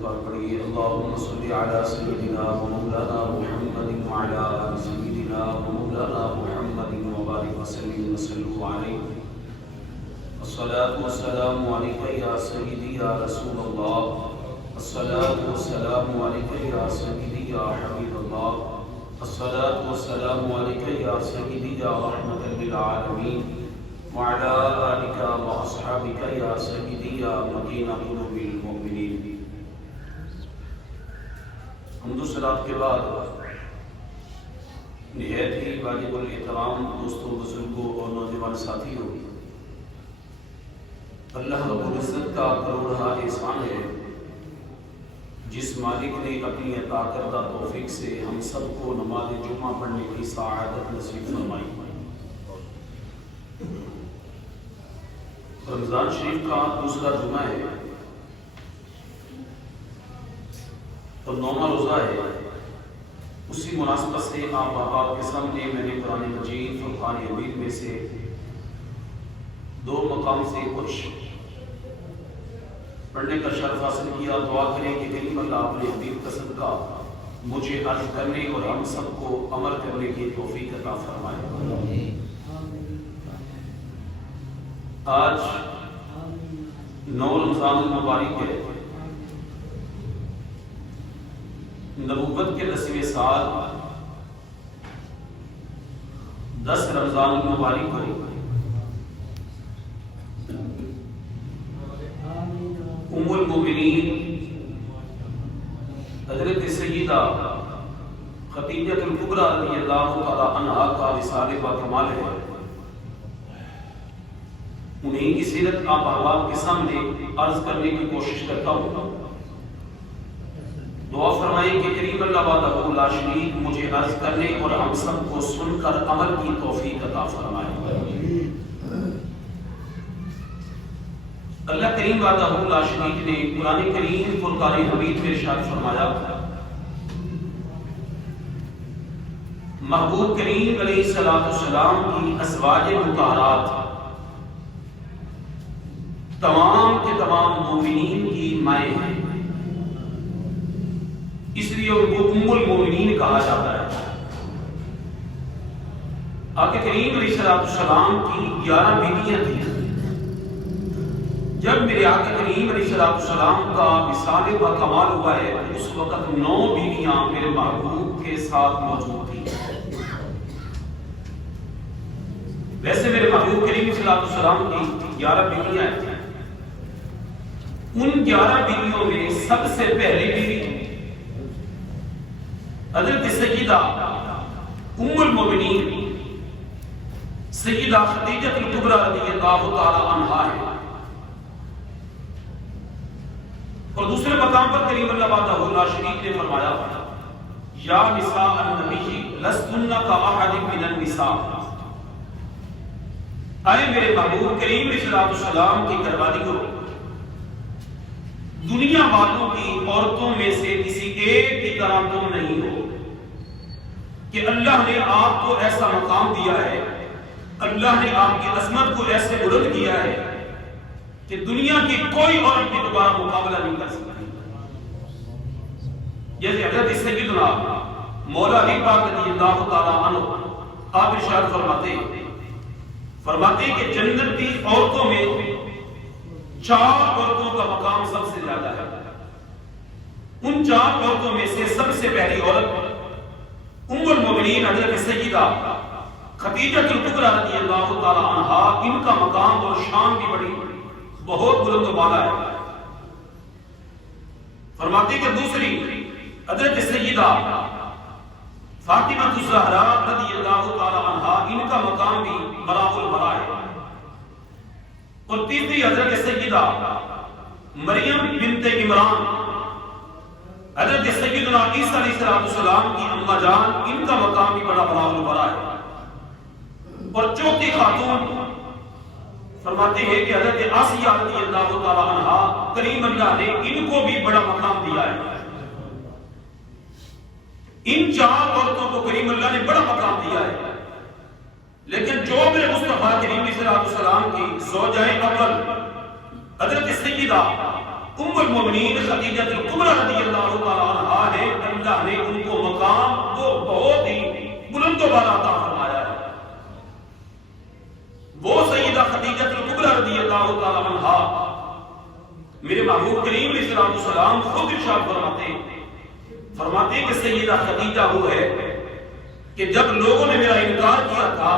استغفار پڑھیے۔ اللهم صل على سيدنا ومولانا محمد وعلى آل سيدنا ومولانا محمد وبارك وسلم وصلوا عليه۔ الصلاة والسلام عليك يا سيدي يا رسول الله، الصلاة والسلام عليك يا سيدي يا حبيب الله، الصلاة والسلام عليك يا سيدي يا رحمة للعالمين، وعلى آلك وأصحابك يا سيدي يا مكين قلوب المؤمنين۔ حمد و صلاۃ کے بعد نہایت ہی واجب الاحترام دوستوں، بزرگوں اور نوجوان ساتھیوں، اللہ رب العزت کا کروڑہ احسان ہے جس مالک نے اپنی عطا کردہ توفیق سے ہم سب کو نماز جمعہ پڑھنے کی سعادت نصیب فرمائی۔ رمضان شریف کا دوسرا جمعہ ہے اور 9واں روزہ ہے۔ اسی مناسبت سے آپ کے سامنے میں نے قرآن مجید فرقان حمید میں سے 2 مقام سے کچھ پڑھنے کا شرف حاصل کیا۔ دعا کریں کہ کریم اللہ اپنے حبیب قسم کا مجھے عرض کرنے اور ہم سب کو عمل کرنے کی توفیق عطا فرمائے۔ آج 9 رمضان المبارک ہے، نبوت کے 10ویں سال 10 رمضان المبارک کو ام المؤمنین حضرت سیدہ خدیجہ الکبریٰ رضی اللہ تعالی عنہا کا وصال با کمال ہے۔ انہیں کی سیرت آپ احباب کے سامنے عرض کرنے کی کوشش کرتا ہوں۔ دعا فرمائیں کہ کریم اللہ وحدہ لا شریک مجھے عرض کرنے اور ہم سب کو سن کر عمل کی توفیق عطا فرمائے۔ اللہ کریم وحدہ لا شریک نے قرآن کریم فرقان حمید میں ارشاد فرمایا، محبوب کریم علیہ السلام کی ازواج مطہرات تمام کے تمام مومنین کی مائیں ہیں، اس لیے ان کو ام المومنین کہا جاتا ہے۔ آقا کریم علیہ السلام کی 11 بیویاں تھیں۔ جب میرے آقا کریم علیہ السلام کا وصال با کمال ہوا ہے اس وقت 9 بیویاں میرے محبوب کے ساتھ موجود تھیں۔ ویسے میرے محبوب کریم صلی اللہ علیہ وسلم کی 11 بیویاں ہیں۔ ان 11 بیویوں میں سب سے پہلی بیوی حضرت سیدہ ام المؤمنین سیدہ خدیجہ الکبریٰ رضی اللہ تعالی عنہا ہے۔ اور دوسرے مقام پر کریم اللہ وحدہ لا شریک نے فرمایا، یا نساء النبی لستن کاحد من النساء، اے میرے محبوب کریم علیہ السلام کی گھر والیوں، دنیا والوں کی عورتوں میں سے کسی ایک کی طرح تم نہیں ہو کہ اللہ نے آپ کو ایسا مقام دیا ہے، اللہ نے آپ کی عظمت کو ایسے بلند کیا ہے کہ دنیا کی کوئی عورت بھی دوبارہ مقابلہ نہیں کر سکتی۔ جیسے حضرت سیدنا مولا علی پاک رضی اللہ تعالی عنہ آپ ارشاد فرماتے کہ جنت کی عورتوں میں 4 عورتوں کا مقام سب سے زیادہ ہے۔ ان 4 عورتوں میں سے سب سے پہلی عورت ام المؤمنین حضرت سیدہ خدیجہ الکبریٰ رضی اللہ تعالی عنہا، ان کا مقام اور شان بھی بڑی بہت بلند و بالا ہے۔ فرماتے کہ دوسری حضرت سیدہ فاطمہ الزہراء رضی اللہ تعالی عنہا، ان کا مقام بھی براء البراء ہے۔ اور تیسری حضرت سیدہ مریم بنت عمران حضرت سیدنا عیسیٰ علیہ السلام کی اماں جان، ان کا مقام بھی بڑا براء البراء ہے۔ اور چوتھی خاتون فرماتے ہیں کہ حضرت آسیہ رضی اللہ تعالی عنہا، کریم اللہ نے ان کو بھی بڑا مقام دیا ہے۔ ان 4 عورتوں کو کریم اللہ نے بڑا مقام دیا ہے، لیکن جو میرے مصطفیٰ کریم صلی اللہ علیہ وسلم کی زوجہ اول حضرت سیدہ ام المؤمنین خدیجہ الکبریٰ رضی اللہ تعالیٰ عنہا ہے، اللہ نے ان کو مقام وہ بہت ہی بلند و بالا عطا فرمایا ہے۔ وہ سیدہ خدیجہ الکبریٰ رضی اللہ تعالیٰ عنہا میرے محبوب کریم علیہ السلام خود ارشاد فرماتے ہیں کہ سیدہ خدیجہ وہ ہے کہ جب لوگوں نے میرا انکار کیا تھا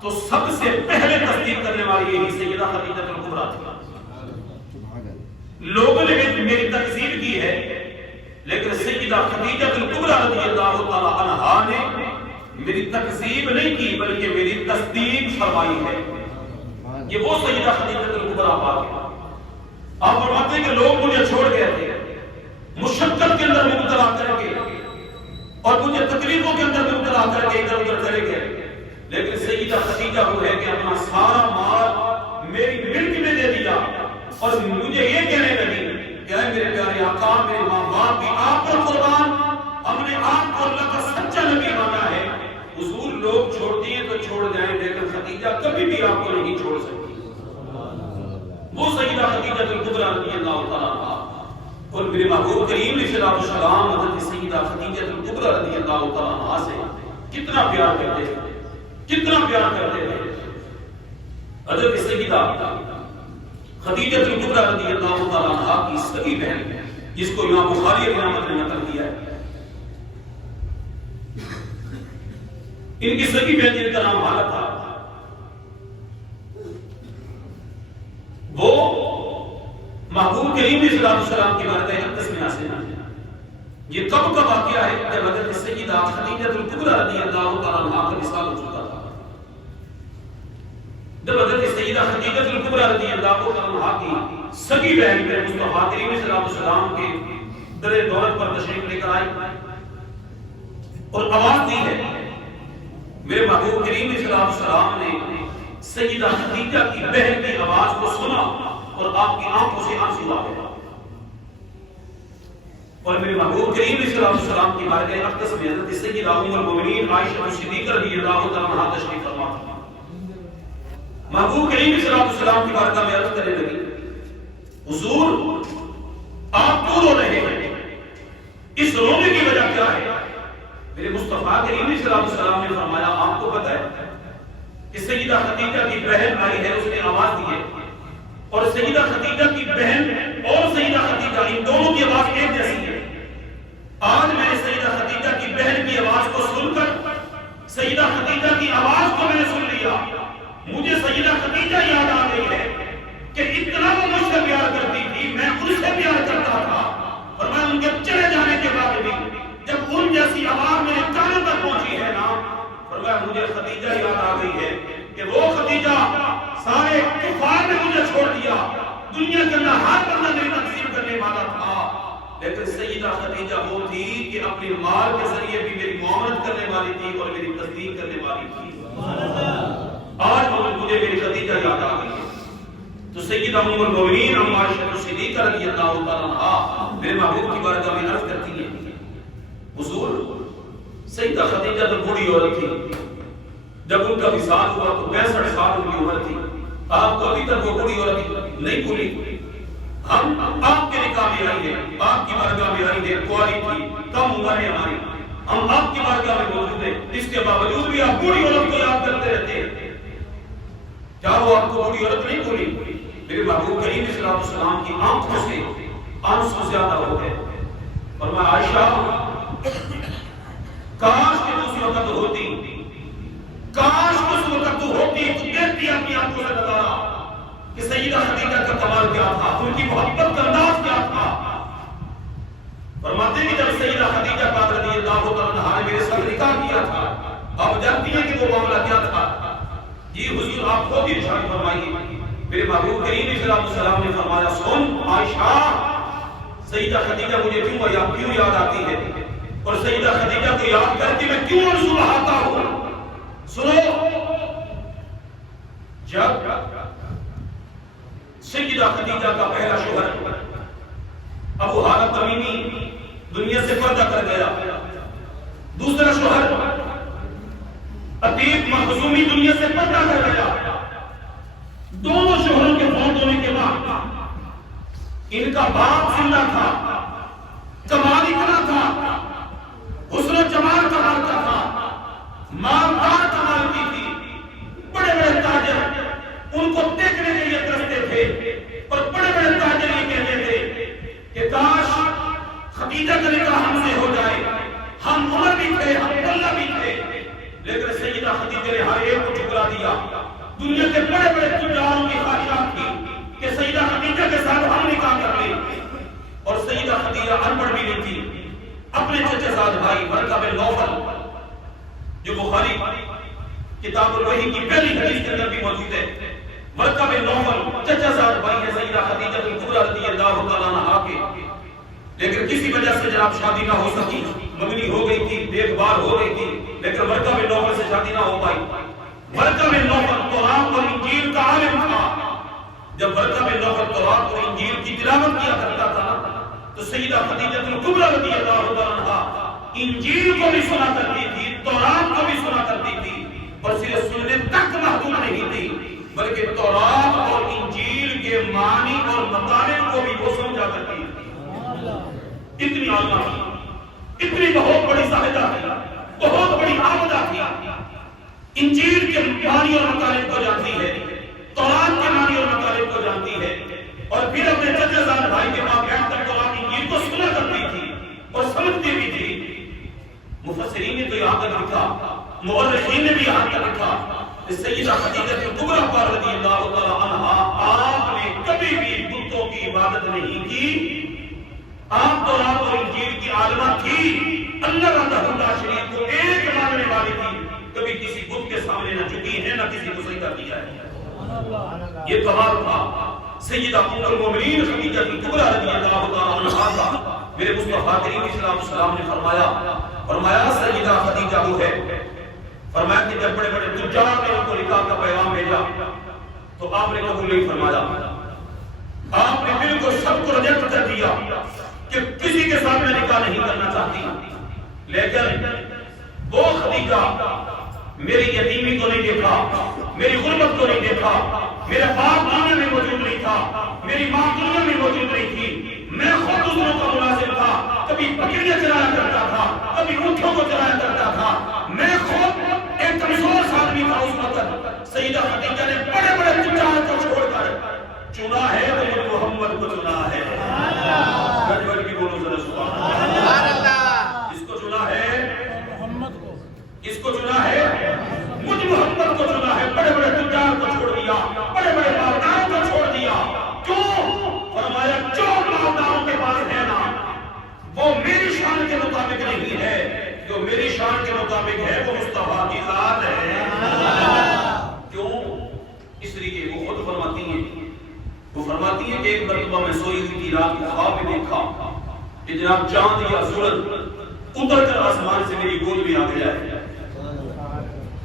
تو سب سے پہلے تصدیق کرنے والی یہی سیدہ خدیجہ الکبریٰ تھی۔ لوگوں نے میری تکذیب کی ہے لیکن سیدہ خدیجہ الکبریٰ رضی اللہ تعالی عنہا نے میری تکذیب نہیں کی بلکہ میری تصدیق فرمائی ہے۔ یہ وہ سیدہ خدیجہ الکبریٰ پاک ہے۔ آپ فرماتے ہیں کہ لوگ مجھے چھوڑ گئے تھے، مشقت کے اندر مبتلا کر کے اور مجھے تکلیفوں کے اندر مبتلا کر کے ادھر ادھر چلے گئے، لیکن سیدہ خدیجہ وہ ہے کہ اپنا سارا مال میری ملک میں دے دیا اور مجھے یہ کہنے لگی کہ اے میرے پیارے آقا، میرے ماں باپ بھی آپ پر قربان، ہم نے آپ کو اللہ کا سچا نبی مانا ہے۔ حضور لوگ چھوڑتی ہیں تو چھوڑ جائیں لیکن خدیجہ کبھی بھی آپ کو نہیں چھوڑ سکتی۔ وہ سیدہ خدیجہ الکبریٰ رضی اللہ تعالیٰ عنہا اور میرے محبوب کریم علیہ السلام حضرت سیدہ خدیجہ الکبریٰ رضی اللہ تعالیٰ عنہا سے کتنا پیار کرتے ہیں، کتنا پیار کرتے ہیں۔ حضرت سیدہ خدیجہ الکبریٰ رضی اللہ تعالیٰ عنہا کی سگی بہن ہے جس کو امام بخاری رحمۃ نے نقل کیا ہے۔ ان کی سگی بہن جن کا نام حالت تھا، وہ محبوب کریم علیہ السلام کے بارے میں تسمیہ سے یہ کب کا واقعہ ہے جب حضرت سیدہ خدیجہ الکبریٰ رضی اللہ تعالیٰ عنہا کا وصال ہو چکا تھا۔ جب حضرت سیدہ خدیجہ الکبریٰ رضی اللہ تعالیٰ عنہا کی سگی بہن میں مصطفیٰ کریم علیہ السلام کے در دولت پر تشریف لے کر آئی اور آواز دی ہے، میرے محبوب کریم علیہ السلام نے سیدہ خدیجہ کی بہن کی آواز کو سنا اور آپ کی آنکھوں سے آنسو آ گئے اور میرے محبوب کریم علیہ السلام کی بارگاہ اقدس میں حضرت سیدہ ام المؤمنین عائشہ صدیقہ رضی اللہ تعالیٰ عنہا تشریف فرما تھی۔ محبوب کریم علیہ السلام کی بارگاہ میں عرض کرنے لگی، حضور آپ کیوں رو رہے ہیں، اس رونے کی وجہ کیا ہے؟ میرے مصطفیٰ کریم علیہ السلام نے فرمایا، آپ کو پتہ ہے کہ سیدہ خدیجہ کی بہن آئی ہے، اس نے آواز دی ہے اور سیدہ خدیجہ کی بہن اور سیدہ خدیجہ ان دونوں کی آواز ایک جیسی ہے۔ آج میں نے سیدہ خدیجہ کی بہن کی آواز کو سن کر سیدہ خدیجہ کی آواز کو میں نے سن لیا، مجھے سیدہ خدیجہ یاد آ گئی ہے کہ اتنا وہ مجھ سے پیار کرتی تھی، میں ان سے پیار کرتا تھا اور میں ان کے چلے جانے کے بعد بھی جب ان جیسی آواز میرے کانوں تک پہنچی ہے نا، فرمایا مجھے خدیجہ یاد آ گئی ہے کہ وہ خدیجہ سارے کفار نے مجھے چھوڑ دیا، دنیا کے اندر ہر بندہ میری تقسیم کرنے والا تھا، لیکن سیدہ خدیجہ وہ تھی کہ اپنے مال کے ذریعے بھی میری معاونت کرنے والی تھی اور میری تصدیق کرنے والی تھی۔ آج مجھے میری خدیجہ یاد آ گئی ہے۔ تو سیدہ ام المؤمنین عائشہ صدیقہ رضی اللہ تعالیٰ عنہا میرے محبوب کی بارگاہ میں عرض کرتی ہیں، حضور سیدہ خدیجہ تو بوڑھی عورت تھی، جب ان کا وصال ہوا تو 65 سال ان کی عمر تھی، آپ کو ابھی تک وہ بوڑھی عورت نہیں بھولی۔ ہم آپ کے نکاح میں آئی ہیں، آپ کی بارگاہ میں آئی ہیں، کوالی تھی، کم عمر ہے ہماری، ہم آپ کی بارگاہ میں موجود ہیں، اس کے باوجود بھی آپ بوڑھی عورت کو یاد کرتے رہتے ہیں، کیا وہ آپ کو بوڑھی عورت نہیں بھولی؟ میرے محبوب کریم علیہ السلام کی آنکھوں سے آنسو زیادہ ہو گئے اور میں عائشہ کاش کہ اس وقت ہوتی، کاش اس وقت تو ہوتی تو دیکھتی اپنی آنکھوں سے نظارہ کہ سیدہ خدیجہ کا کمال کیا تھا، ان کی محبت کا انداز کیا تھا۔ فرماتے ہیں کہ جب سیدہ خدیجہ پاک رضی اللہ عنہا نے میرے ساتھ نکاح کیا تھا، آپ جانتی ہیں کہ وہ معاملہ کیا تھا؟ جی حضور آپ خود ہی ارشاد فرمائیے۔ میرے محبوب کریم علیہ السلام نے فرمایا، سن عائشہ، سیدہ خدیجہ مجھے کیوں یاد آتی ہے اور سیدہ خدیجہ کو یاد کر کے میں کیوں آنسو بہاتا ہوں؟ سنو، جب سیدہ خدیجہ کا پہلا شوہر ابو حالب تمیمی دنیا سے پردہ کر گیا، دوسرا شوہر عتیق مخزومی دنیا سے پردہ کر گیا، دونوں شوہروں کے فوت ہونے کے بعد ان کا باپ زندہ تھا، کمال اتنا تھا، حسن و جمال کمال کا تھا، مالدار کمال کی تھی، بڑے بڑے تاجر ان کو دیکھنے کے لیے ترستے تھے، اور بڑے بڑے تاجر یہ کہتے تھے کہ کاش خدیجہ کا نکاح ہم سے ہو جائے، ہم عمر بھی تھے، ہم طلحہ بھی تھے، لیکن سیدہ خدیجہ نے ہر ایک کو ٹھکرا دیا۔ دنیا کے بڑے بڑے تجاروں کی خواہشات تھی کہ سیدہ خدیجہ کے ساتھ ہم نکاح کر لیں، اور سیدہ خدیجہ انپڑھ بھی نہیں تھی۔ اپنے چچا زاد بھائی ورقہ بن نوفل جو بخاری کتاب الوحی کی پہلی حدیث کے اندر بھی موجود ہے، ورقہ بن نوفل چچا زاد بھائی ہے سیدہ خدیجہ الکبریٰ رضی اللہ تعالیٰ عنہا کے، لیکن کسی وجہ سے جناب شادی نہ ہو سکی، منگنی ہو گئی تھی، دیکھ بھال ہو رہی تھی، لیکن ورقہ بن نوفل سے شادی نہ ہو پائی۔ ورقہ بن نوفل تورات اور انجیل کا عالم تھا۔ جب ورقہ بن نوفل تورات اور انجیل کی تلاوت کیا کرتا تھا تو سیدہ خدیجہ الکبریٰ رضی اللہ تعالیٰ عنہا انجیل کو بھی سنا کرتی تھی، تورات کو بھی سنا کرتی تھی، اور صرف سننے تک محدود نہیں تھی بلکہ تورات اور انجیل کے معنی اور مطالب کو بھی وہ سمجھا کرتی تھی۔ اتنی عالمہ تھی، اتنی بہت بڑی صاحبہ تھی، بہت بڑی عابدہ تھی، انجیل کے معنی اور مطالب کو جانتی ہے، تورات کے معنی اور مطالب کو جانتی ہے، اور پھر اپنے چچا زاد بھائی کے پاس بیٹھ کر تورات انجیل کو سنا کرتی تھی اور سمجھتی بھی تھی۔ مفسرین نے تو یہاں تک لکھا، مؤرخین نے بھی یہاں تک لکھا کہ سیدہ خدیجہ الکبریٰ رضی اللہ تعالیٰ عنہا آپ نے کبھی بھی بتوں کی عبادت نہیں کی۔ آپ تورات اور انجیل کی عالمہ تھی، اللہ وحدہ لا شریک کو ایک ماننے والی تھی، کبھی کسی بت کے سامنے نہ جھکی ہے، نہ کسی کو سجدہ کیا ہے۔ یہ کمال تھا سیدہ ام المومنین خدیجہ الکبریٰ رضی اللہ تعالیٰ عنہا کا۔ میرے مصطفیٰ کریم صلی اللہ علیہ وسلم نے فرمایا سیدہ خدیجہ وہ ہے۔ فرمایا کہ جب بڑے بڑے تجار نے ان کو نکاح کا پیغام بھیجا تو آپ نے قبول نہیں فرمایا، آپ نے بالکل سب کو ریجیکٹ کر دیا کہ کسی کے ساتھ میں نکاح نہیں کرنا چاہتی، لیکن وہ خدیجہ میری یتیمی کو نہیں دیکھا، میری غربت کو نہیں دیکھا، میرا باپ دنیا میں موجود نہیں تھا، میری ماں دنیا میں موجود نہیں تھی، میں خود دوسروں کا ملازم تھا، کبھی بکریاں چلایا کرتا تھا، کبھی اونٹوں کو چلایا کرتا تھا، میں خود ایک کمزور آدمی تھا اس وقت۔ سیدہ خدیجہ نے بڑے بڑے تجار کو چھوڑ کر چنا ہے تو محمد کو چنا ہے۔ گجبر کی بولو ذرا سبحان اللہ۔ اس کو چنا ہے محمد کو، اس کو چنا ہے مجھ محمد کو چنا ہے۔ بڑے بڑے تجار کو چھوڑ دیا، بڑے بڑے مالداروں کو چھوڑ دیا۔ کیوں؟ فرمایا جو مالداروں کے پاس ہے نا وہ میری شان کے مطابق نہیں ہے، جو میری شان کے مطابق ہے وہ مصطفیٰ کی ذات ہے۔ کیوں؟ اس لیے وہ خود فرماتی ہیں، وہ فرماتی ہے کہ ایک مرتبہ میں سوئی ہوئی تھی، رات کو خواب میں دیکھا کہ جناب چاند یا سورج اتر کر آسمان سے میری گود میں آ گیا ہے۔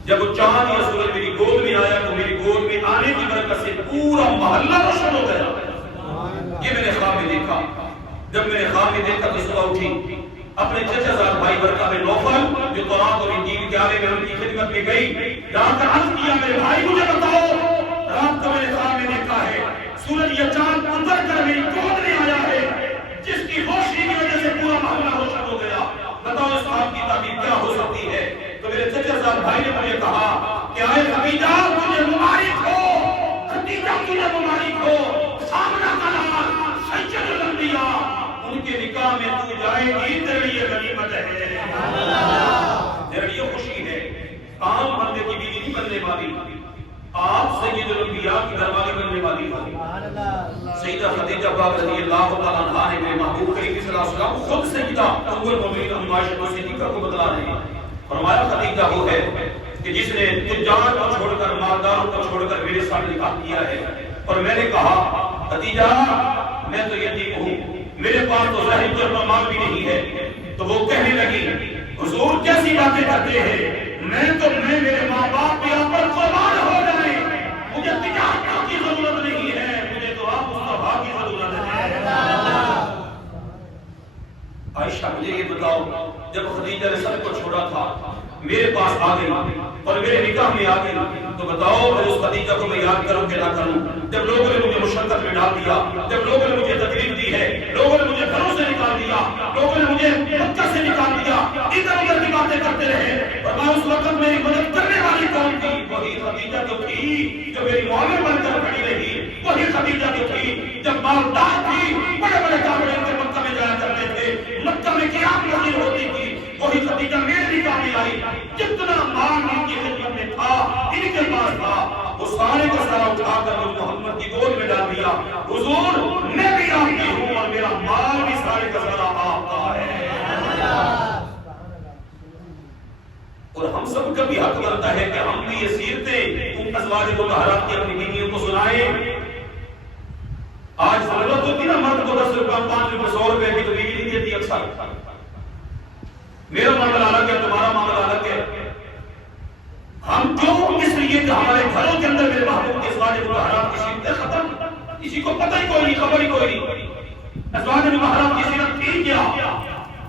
جب وہ چاند یا سورج میری گود میں آیا تو میری گود میں آنے کی برکت سے پورا محلہ روشن ہو گیا۔ یہ میں نے خواب میں دیکھا۔ جب میں نے خواب میں دیکھا تو صبح اٹھی، اپنے چچا زاد بھائی ورقہ بن نوفل جو تورات اور انجیل کے عالم میں ان کی خدمت میں گئی، جا کر عرض کیا میرے بھائی مجھے بتاؤ رات کو میں نے خواب میں دیکھا ہے سورج یا چاند اتر کر میری گود میں آیا ہے جس کی روشنی کی وجہ سے پورا محلہ روشن ہو گیا، بتاؤ اس خواب کی تعبیر کیا ہو سکتی ہے؟ تو میرے چچا زاد بھائی نے مجھے کہا کہ اے خدیجہ تجھے مبارک ہو، خدیجہ تجھے مبارک ہو، سامنا کرنا سید الانبیاء ان کے نکاح میں تو جائے گی، تیرے لیے غنیمت ہے، تیرے لیے خوشی ہے۔ عام بندے کی بیوی نہیں بننے والی، آپ سید الانبیاء کی گھر والی بننے والی ہو۔ سیدہ خدیجہ پاک رضی اللہ تعالیٰ عنہا نے میرے محبوب کریم صلی اللہ علیہ وسلم خود سیدہ ام المومنین ام عائشہ صدیقہ کو بتلا رہے ہیں۔ فرمایا خدیجہ وہ ہے کہ جس نے تجار کو چھوڑ کر مالداروں کو چھوڑ کر میرے ساتھ نکاح کیا ہے، اور میں نے کہا خدیجہ میں تو یتیم ہوں، میرے پاس تو ظاہر جرم مال بھی نہیں ہے، تو وہ کہنے لگی حضور کیسی باتیں کرتے ہیں، میں میرے ماں باپ بھی آپ پر قربان ہو جائیں، مجھے تجارت کی ضرورت نہیں ہے، مجھے تو آپ مصطفیٰ کی ضرورت ہے۔ عائشہ مجھے یہ بتاؤ جب خدیجہ نے سب کو چھوڑا تھا میرے پاس آ گئی اور میرے نکاح میں آ گئی، تو بتاؤ میں اس خدیجہ کو میں یاد کروں کہ نہ کروں؟ جب لوگوں نے مجھے مشقت میں ڈال دیا، جب لوگوں نے مجھے تکلیف لوگوں نے مجھے گھروں سے نکال دیا، لوگوں نے مجھے مکہ سے نکال دیا، ادھر ادھر کی باتیں کرتے رہے، اور میں اس وقت میری مدد کرنے والی کون تھی؟ وہی خدیجہ جو تھی، جو میری معاون بن کر کھڑی رہی، وہی خدیجہ جو تھی جب مالدار تھی، بڑے بڑے کافر کے مکہ میں جایا کرتے تھے، مکہ میں قیام نظیر ہوتی تھی، وہی خدیجہ میرے نکاح میں آئی، جتنا مال ان کی خدمت میں تھا، ان کے پاس تھا، وہ سارے کا سارا اٹھا کر مجھ محمد کی گود میں ڈال دیا، حضور میں بھی آپ کی ہوں اور میرا مال بھی سارے کا سارا آپ کا ہے۔ اور ہم سب کا بھی حق بنتا ہے کہ ہم بھی یہ سیرتیں ان ازواج مطہرات کی اپنی بیویوں کو سنائیں۔ آج ضرورت ہوتی نا مرد کو 10 روپے 5 روپے 100 روپے کی تو بیوی نہیں دیتی اکثر، میرا معاملہ الگ ہے، تمہارا معاملہ الگ ہے، ہم کیوں؟ اس لیے کہ ہمارے گھروں کے اندر میرے محبوب کے ازواج مطہرات کی سیرتیں ختم، کسی کو پتہ ہی کوئی نہیں، خبر ہی کوئی نہیں، ازواج مطہرات کی سیرت تھی کیا؟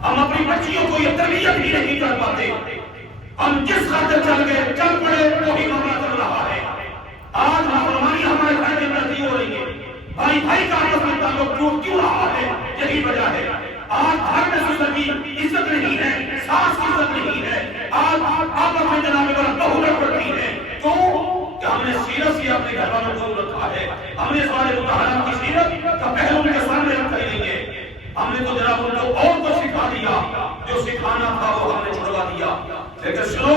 ہم اپنی بچیوں کو یہ تربیت بھی نہیں کر پاتے، ہم جس خاطر چل گئے چل پڑے وہی معاملہ چل رہا ہے۔ آج نافرمانی ہمارے گھر کے اندر نہیں ہو رہی ہے، بھائی بھائی کا آپس میں تعلق ٹوٹ کیوں رہا ہے؟ یہی وجہ ہے، آج گھر میں سسر کی عزت نہیں ہے، ساس کی عزت نہیں ہے، آج آپس میں جناب بہو لڑ پڑتی ہے، کیوں کہ ہم نے سیرت سے اپنے گھر والوں کو رکھا ہے، ہم نے ازواج مطہرات کی سیرت کا پہلو ان کے سامنے رکھا ہی نہیں ہے، ہم نے تو جناب ان کو اور کو سکھا دیا، جو سکھانا تھا وہ ہم نے چھڑوا دیا۔ لیکن سنو،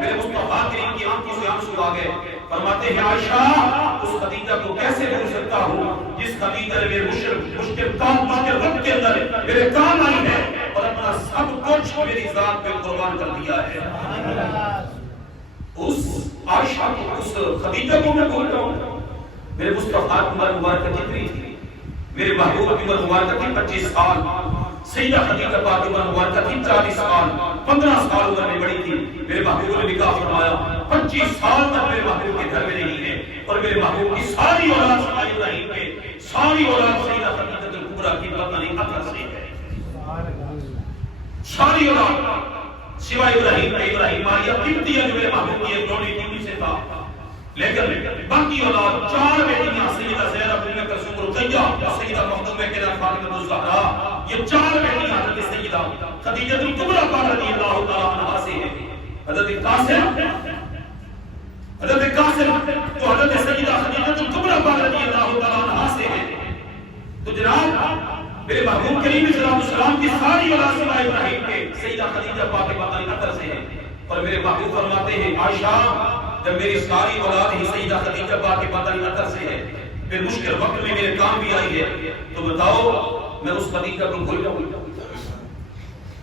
میرے مصطفیٰ کریم کی آنکھوں سے آنسو آ گئے، فرماتے ہیں عائشہ اس خدیجہ کو کیسے بھول سکتا ہوں جس خدیجہ نے میرے مشکل وقت کے اندر میرے کام آئی ہے اور اپنا سب کچھ میری ذات پہ قربان کر دیا ہے۔ اس عائشہ کو، اس خدیجہ کو میں بول رہا ہوں، میرے مصطفیٰ کی عمر مبارکہ کتنی تھی؟ میرے محبوب کی عمر مبارکہ تھی 25 سال، سیدہ خدیجہ پاک کی عمر مبارکہ تھی 40 سال، 15 سال عمر میں بڑی تھی، میرے محبوب نے نکاح فرمایا، 25 سال تک میرے محبوب کے گھر میں نہیں ہے، اور میرے محبوب کی ساری اولاد سوائے ابراہیم کے، ساری اولاد سیدہ خدیجہ الکبریٰ کی بدنی اثر سے ہے، ساری اولاد سوائے ابراہیم ماریہ قبطیہ جو میرے محبوب کی ایک ڈولی ٹیولی سے تھا، لیکن باقی اولاد 4 بیٹیاں سیدہ زینب ام کلثوم رقیہ اور سیدہ مخدوم کائنات فاطمہ الزہرا، یہ 4 بیٹیاں حضرت سیدہ خدیجہ الکبریٰ پاک رضی اللہ تعالیٰ عنہا سے ہیں۔ حضرت قاسم جو حضرت سیدہ خدیجہ الکبریٰ پاک رضی اللہ تعالیٰ عنہا سے ہیں، تو جناب میرے محبوب کریم صلی اللہ علیہ وسلم کی ساری اولاد سوائے ابراہیم کے سیدہ خدیجہ پاک بدنی اثر سے ہیں، اور میرے محبوب فرماتے ہیں عائشہ جب میری ساری اولاد ہی سیدہ خدیجہ پاک کے بدنی اثر سے ہے، پھر مشکل وقت میں میرے کام بھی آئی ہے، تو بتاؤ میں اس خدیجہ کو بھول جاؤں؟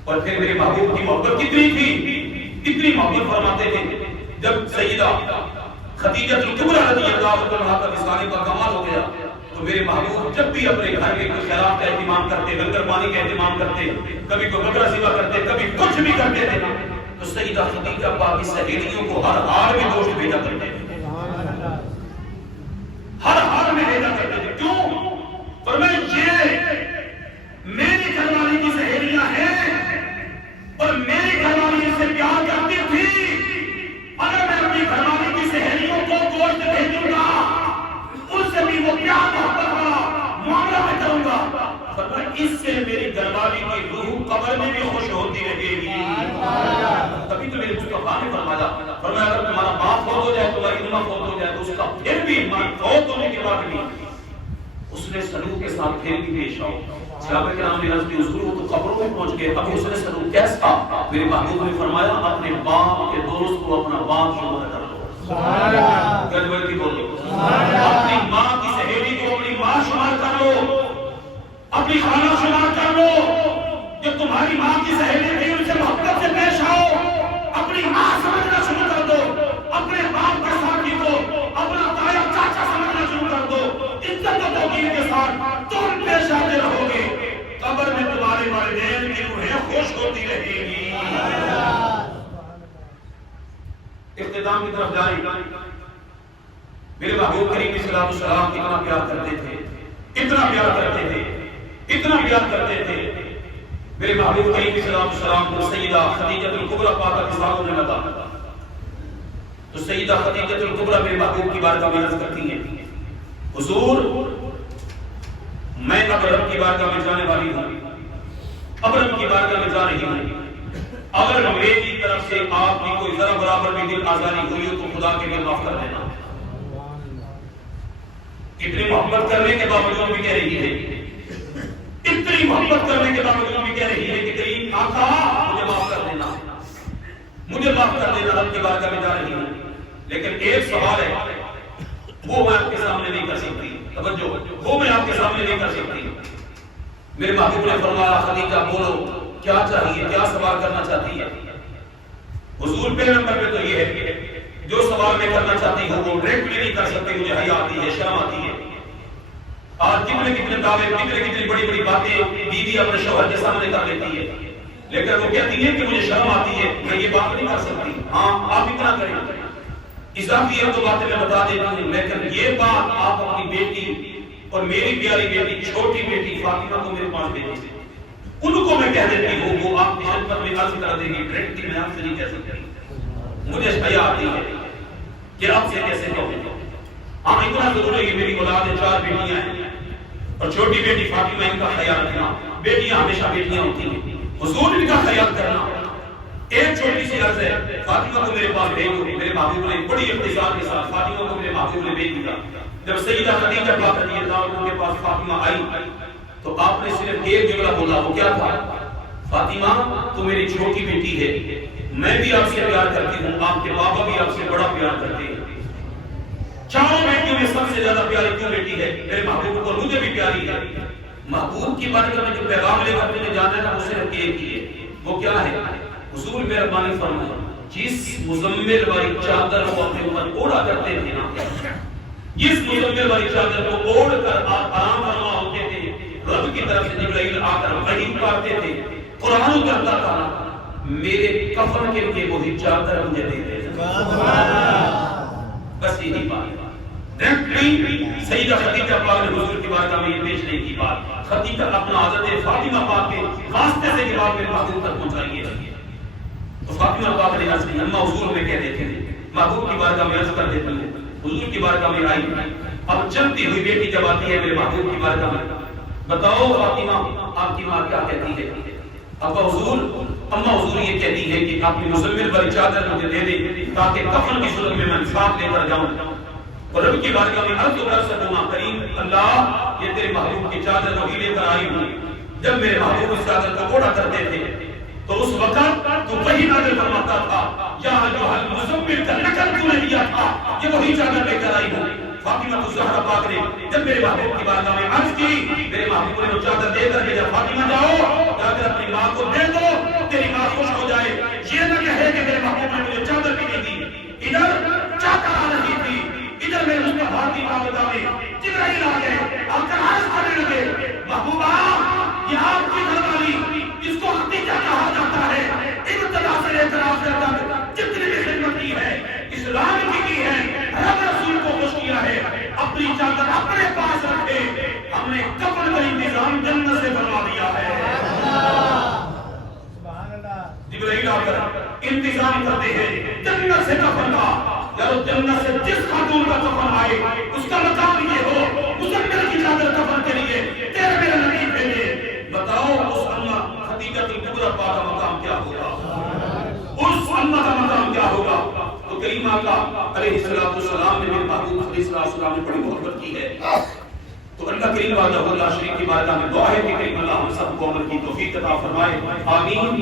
اور پھر میرے محبوب کی محبت کتنی تھی، کتنی محبت فرماتے تھے، جب سیدہ خدیجہ الکبریٰ رضی اللہ عنہا کا وصال کا کمال ہو گیا تو میرے محبوب جب بھی اپنے گھر میں کوئی خیرات کا اہتمام کرتے، لنگر پانی کا اہتمام کرتے، کبھی کوئی بکرا ذبح کرتے، کبھی کچھ بھی کرتے تھے، تو سیدہ خدیجہ پاک کی سہیلیوں کو ہر حال میں گوشت بھیجا کرتے تھے، ہر حال میں بھیجا کرتے تھے، کیوں؟ فرمایا یہ میری گھر والی کی سہیلیاں ہیں اور میری گھر والی سے پیار کرتی تھی، اگر میں اپنی گھر والی کی سہیلیوں کو گوشت بھیجوں گا ان سے بھی وہ پیار محبت والا معاملہ میں کروں گا، فرمایا اس سے میری گھر والی کی روح قبر میں بھی خوش ہوتی رہے گی۔ تبھی تو میرے مصطفیٰ نے فرمایا اگر تمہارا باپ فوت ہو جائے، تمہاری اماں فوت ہو جائے تو اس کا پھر بھی فوت ہونے کے بعد بھی اس نے سلوک کے ساتھ پھر بھی پیش آؤ۔ صحابہ کرام نے عرض کی حضور وہ تو قبروں میں پہنچ گئے، اب اس نے سلوک کیسا؟ میرے محبوب نے فرمایا اپنے باپ کے دوست کو اپنا باپ شمار کر لو، گجوتی بولو، اپنی ماں کی سہیلی کو اپنی ماں شمار کر لو، اپنی خالہ شمار کر لو، جو تمہاری ماں کی سہیلی تھی ان سے محبت سے پیش آؤ، اپنی ماں سمجھنا شروع کر دو، اپنے باپ کے ساتھی کو اپنا تایا چاچا سمجھنا شروع کر دو، عزت و توقیر کے ساتھ تم پیش آتے رہو گے، قبر میں تمہارے والدین کی روحیں خوش ہوتی رہے گی۔ اختتام کی طرف جائیں، میرے محبوب کریم صلی اللہ علیہ وسلم کتنا پیار کرتے تھے، اتنا پیار کرتے تھے، اتنا پیار کرتے تھے، میرے محبوب کریم صلی اللہ علیہ وسلم کو سیدہ خدیجہ الکبریٰ پاک کا وصال ہونے لگا تو سیدہ خدیجہ الکبریٰ میرے محبوب کی بارگاہ میں عرض کرتی ہیں حضور میں اب رب کی بارگاہ میں جانے والی ہوں، اب رب کی بارگاہ میں جا رہی ہوں، اگر میری طرف سے آپ کی کوئی ذرا برابر بھی دل آزاری ہوئی ہو تو خدا کے لیے معاف کر دینا۔ اتنی محبت کرنے کے باوجود بھی کہہ رہی ہے، اتنی محبت کرنے کے باوجود بھی کہہ رہی ہے کہ کریم آقا مجھے معاف کر دینا، مجھے معاف کر دینا، رب کی بارگاہ میں جا رہی ہوں۔ لیکن ایک سوال ہے، وہ میں آپ کے سامنے نہیں کر سکتی، توجہ، وہ میں آپ کے سامنے نہیں کر سکتی۔ میرے محبوب نے فرمایا خدیجہ بولو کیا چاہیے، کیا سوال کرنا چاہتی ہے؟ حضور پہلے نمبر پہ تو یہ ہے جو سوال میں کرنا چاہتی ہوں وہ ڈائریکٹلی نہیں کر سکتی، مجھے حیا آتی ہے، شرم آتی ہے۔ آج کتنے دعوے، کتنی بڑی بڑی باتیں بیوی اپنے شوہر کے سامنے کر لیتی ہے، لیکن وہ کہتی ہے کہ مجھے شرم آتی ہے، میں یہ بات نہیں کر سکتی۔ ہاں آپ اتنا کریں، اضافی ایک دو باتیں میں بتا دیتا ہوں، لیکن یہ بات آپ اپنی بیٹی اور میری پیاری بیٹی چھوٹی بیٹی فاطمہ کو میرے پاس بھیجیں، ان کو میں کہہ دیتی ہوں، وہ آپ کی خدمت میں عرض کر دیں گی، ڈائریکٹلی میں آپ سے نہیں کہہ سکتی، مجھے حیا آتی ہے کہ آپ سے کیسے کہوں۔ ہاں اتنا ضرور ہے کہ میری اولاد ہے، 4 بیٹیاں ہیں اور چھوٹی بیٹی فاطمہ، ان کا خیال رکھنا، بیٹیاں ہمیشہ بیٹیاں ہوتی ہیں، حضور ان کا خیال کرنا۔ ایک چھوٹی سی عرض ہے، فاطمہ کو میرے پاس بھیج دو۔ میرے محبوب نے بڑی اختصار کے ساتھ فاطمہ کو میرے محبوب نے بھیج دیا۔ جب سیدہ خدیجہ پاک رضی اللہ عنہا کے پاس فاطمہ آئی تو آپ نے صرف ایک جملہ بولا، وہ کیا تھا؟ فاطمہ تو میری چھوٹی بیٹی ہے، میں بھی آپ سے پیار کرتی ہوں، آپ کے بابا بھی آپ سے بڑا پیار کرتے ہیں، چاروں بیٹیوں میں سب سے زیادہ پیاری کیوں بیٹی ہے؟ میرے محبوب کو مجھے بھی پیاری ہے۔ محبوب کی بارگاہ میں جو پیغام لے کر میں نے جانا ہے نا، وہ صرف ایک ہی ہے، وہ کیا ہے؟ حضور مہربانی فرمائے، جس مزمل والی چادر کو اپنے اوپر اوڑھا کرتے تھے نا، جس مزمل والی چادر کو اوڑھ کر آپ آرام فرما ہوتے تھے، رب کی طرف سے جبرائیل آ کر وحی اتارتے تھے، قرآن اترتا تھا، میرے کفن کے لیے وہی چادر مجھے دے دے۔ بس یہی بات سیدہ خدیجہ پاک نے حضور کی بارگاہ میں یہ بھیجنے کی بات، خدیجہ اپنا حضرت فاطمہ پاک کے واسطے سے یہ بات میرے محبوب تک پہنچائیے۔ تو فاطمہ پاک نے عرض کی، اما حضور میں کہہ دیتے ہیں، محبوب کی بارگاہ میں عرض کر دیتی ہیں، حضور کی بارگاہ میں آئی، اب چلتی ہوئی بیٹی جب آتی ہے میرے محبوب کی بارگاہ میں، بتاؤ فاطمہ آپ کی ماں کیا کہتی ہے؟ ابا حضور، اما حضور یہ کہتی ہے کہ آپ کی مزمل والی چادر مجھے دے دیں تاکہ کفن کی صورت میں انصاف لے کر جاؤں اور رب کی بارگاہ میں عرض کر سکوں، کریم اللہ یہ تیرے محبوب کی چادر وہی لے کر آئی ہوں۔ جب میرے محبوب اس چادر کو اوڑھا کرتے تھے تو اس وقت تو وہی نازل فرماتا تھا، یا ایھا المزمل کا نقل کیوں نے دیا تھا، یہ وہی چادر لے کر آئی ہوں۔ فاطمہ الزہرا پاک نے جب میرے محبوب کی بارگاہ میں عرض کی، میرے محبوب نے وہ چادر دے کر بھیجا، فاطمہ جاؤ جا کر اپنی ماں کو دے دو، تیری ماں خوش ہو جائے۔ یہ نہ کہے کہ میرے محبوب نے مجھے چادر بھی نہیں دی، ادھر چادر آ رہی تھی، ادھر میرے مصطفیٰ کی بارگاہ میں جبرائیل آ گئے، آ کر عرض کرنے لگے، محبوبہ یہ آپ کی گھر والی جس کو خدیجہ کہا جاتا ہے، ابتدا سے لے کر آخر تک جتنی بھی خدمت کی ہے، اسلام کی ہے، رب رسول کو خوش کیا ہے، اپنی چادر اپنے پاس رکھے، ہم نے کفن کا انتظام جنت سے فرما دیا ہے۔ جبرائیل آ کر انتظام کرتے ہیں جنت سے کفن کا، یارو جنت سے جس خاتون کا کفن آئے اس کا مقام یہ ہو، مزمل کی چادر کفن کے لیے تیرے میرے نبی بھیجے۔ بتاؤ اس اماں خدیجہ الکبریٰ پاک کا مقام کیا ہوگا، اس اماں کا مقام کیا ہوگا؟ تو کریم آقا علیہ السلام نے میرے محبوب علیہ السلام نے بڑی محبت کی ہے، تو اللہ کریم وحدہ شریف کی بارگاہ میں دعا ہے کہ کریم اللہ ہم سب کو عمل کی توفیق عطا فرمائے، آمین۔